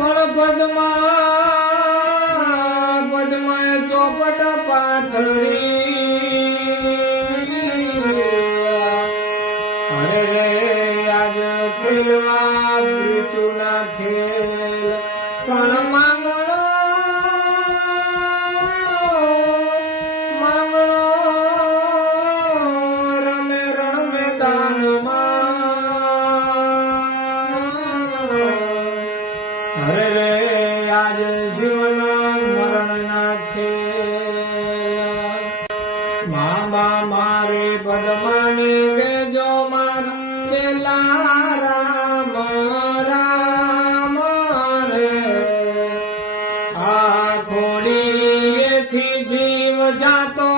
પણ પદમાં પદમાં ચોપટ પાથરી. અરે આજ ખેલવા પ્રીતુના ખેલ. પણ માંગણો હરે આજ જીવન મરણ મામા મારે પદમાની દેજો મારા છેલ્લા રામ રામ રે. આ ખોડીએથી જીવ જાતો